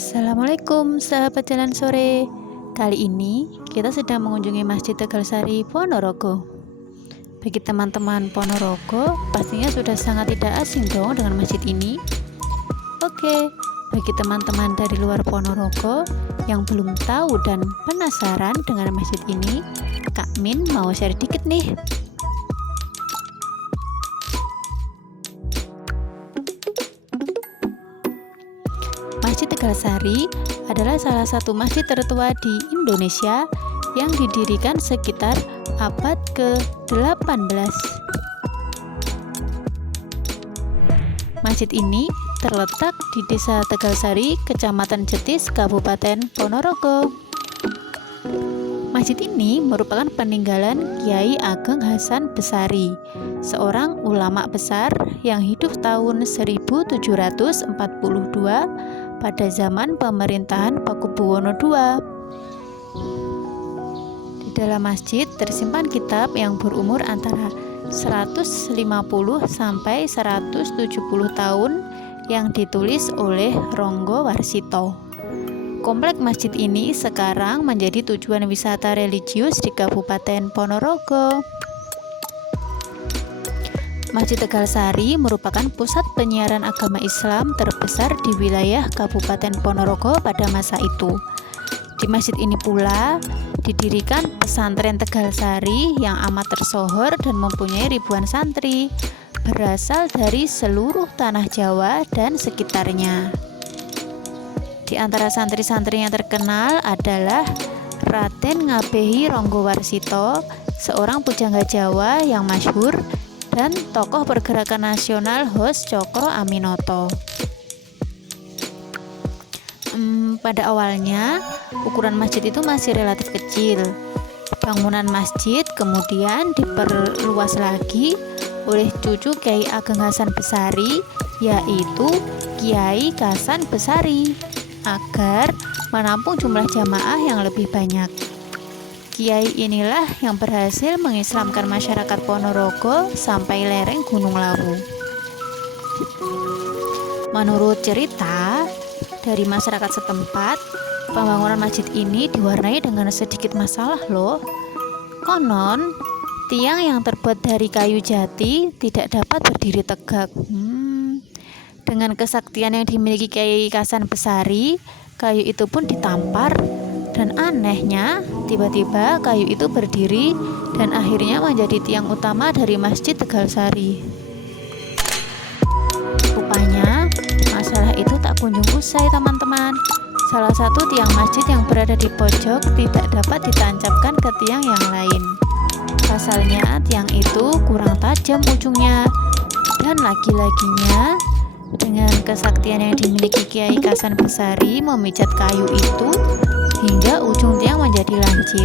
Assalamualaikum sahabat jalan sore. Kali ini kita sedang mengunjungi Masjid Tegalsari Ponorogo. Bagi teman-teman Ponorogo pastinya sudah sangat tidak asing dong dengan masjid ini. Oke, bagi teman-teman dari luar Ponorogo yang belum tahu dan penasaran dengan masjid ini, Kak Min mau share dikit nih. Masjid Tegalsari adalah salah satu masjid tertua di Indonesia yang didirikan sekitar abad ke-18. Masjid ini terletak di Desa Tegalsari, Kecamatan Jetis, Kabupaten Ponorogo. Masjid ini merupakan peninggalan Kiai Ageng Hasan Besari, seorang ulama besar yang hidup tahun 1742 pada zaman pemerintahan Pakubuwono II. Di dalam masjid tersimpan kitab yang berumur antara 150 sampai 170 tahun yang ditulis oleh Ronggo Warsito. Komplek masjid ini sekarang menjadi tujuan wisata religius di Kabupaten Ponorogo. Masjid Tegalsari merupakan pusat penyiaran agama Islam terbesar di wilayah Kabupaten Ponorogo pada masa itu. Di masjid ini pula didirikan pesantren Tegalsari yang amat tersohor dan mempunyai ribuan santri, berasal dari seluruh tanah Jawa dan sekitarnya. Di antara santri-santri yang terkenal adalah Raden Ngabehi Ronggo Warsito, seorang pujangga Jawa yang masyhur, dan tokoh pergerakan nasional Hos Cokro Aminoto. Pada awalnya, ukuran masjid itu masih relatif kecil. Bangunan masjid kemudian diperluas lagi oleh cucu Kiai Ageng Hasan Besari, yaitu Kiai Hasan Besari, agar menampung jumlah jamaah yang lebih banyak. Kiai inilah yang berhasil mengislamkan masyarakat Ponorogo sampai lereng Gunung Lawu. Menurut cerita dari masyarakat setempat, pembangunan masjid ini diwarnai dengan sedikit masalah loh. Konon, tiang yang terbuat dari kayu jati tidak dapat berdiri tegak. Dengan kesaktian yang dimiliki Kiai Hasan Besari, kayu itu pun ditampar. Dan anehnya, tiba-tiba kayu itu berdiri dan akhirnya menjadi tiang utama dari Masjid Tegalsari. Rupanya, masalah itu tak kunjung usai, teman-teman. Salah satu tiang masjid yang berada di pojok tidak dapat ditancapkan ke tiang yang lain. Pasalnya, tiang itu kurang tajam ujungnya. Dan lagi-laginya, dengan kesaktian yang dimiliki Kiai Hasan Besari memijat kayu itu hingga ujung tiang menjadi lancip.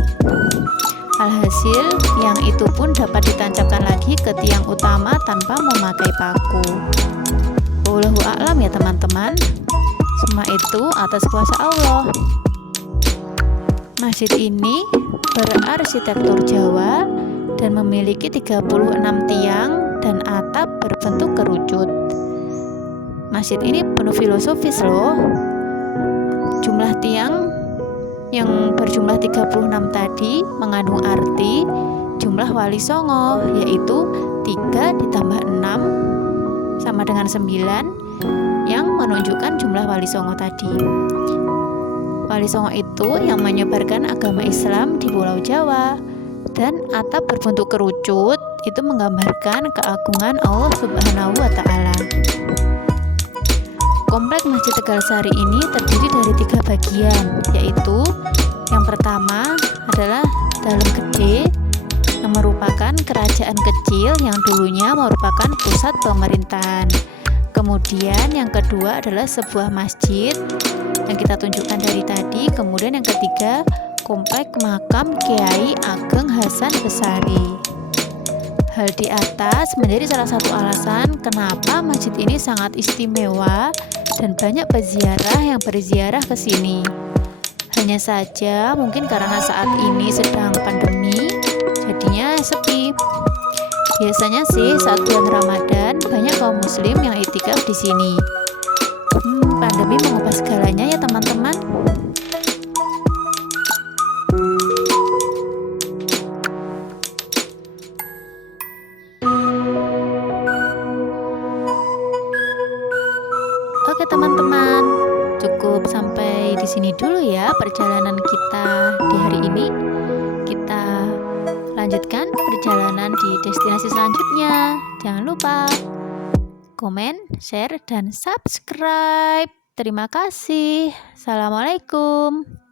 Alhasil, tiang itu pun dapat ditancapkan lagi ke tiang utama tanpa memakai paku. Wallahu a'lam ya teman-teman. Semua itu atas kuasa Allah. Masjid ini berarsitektur Jawa dan memiliki 36 tiang dan atap berbentuk kerucut. Masjid ini penuh filosofis loh. Jumlah tiang yang berjumlah 36 tadi mengandung arti jumlah wali songo, yaitu 3 ditambah 6 sama dengan 9, yang menunjukkan jumlah wali songo tadi. Wali songo itu yang menyebarkan agama Islam di Pulau Jawa, dan atap berbentuk kerucut itu menggambarkan keagungan Allah Subhanahu wa Ta'ala. Komplek Masjid Tegalsari ini terdiri dari 3 bagian, yaitu yang pertama adalah Dalam Gede, yang merupakan kerajaan kecil yang dulunya merupakan pusat pemerintahan. Kemudian yang kedua adalah sebuah masjid yang kita tunjukkan dari tadi. Kemudian yang ketiga, komplek makam Kiai Ageng Hasan Besari. Hal di atas menjadi salah satu alasan kenapa masjid ini sangat istimewa dan banyak peziarah yang berziarah ke sini. Hanya saja mungkin karena saat ini sedang pandemi, jadinya sepi. Biasanya sih saat bulan Ramadan banyak kaum muslim yang iktikaf di sini. demi mengubah segalanya ya teman-teman. Oke teman-teman, cukup sampai di sini dulu ya perjalanan kita di hari ini. Kita lanjutkan perjalanan di destinasi selanjutnya. Jangan lupa komen, share, dan subscribe. Terima kasih. Assalamualaikum.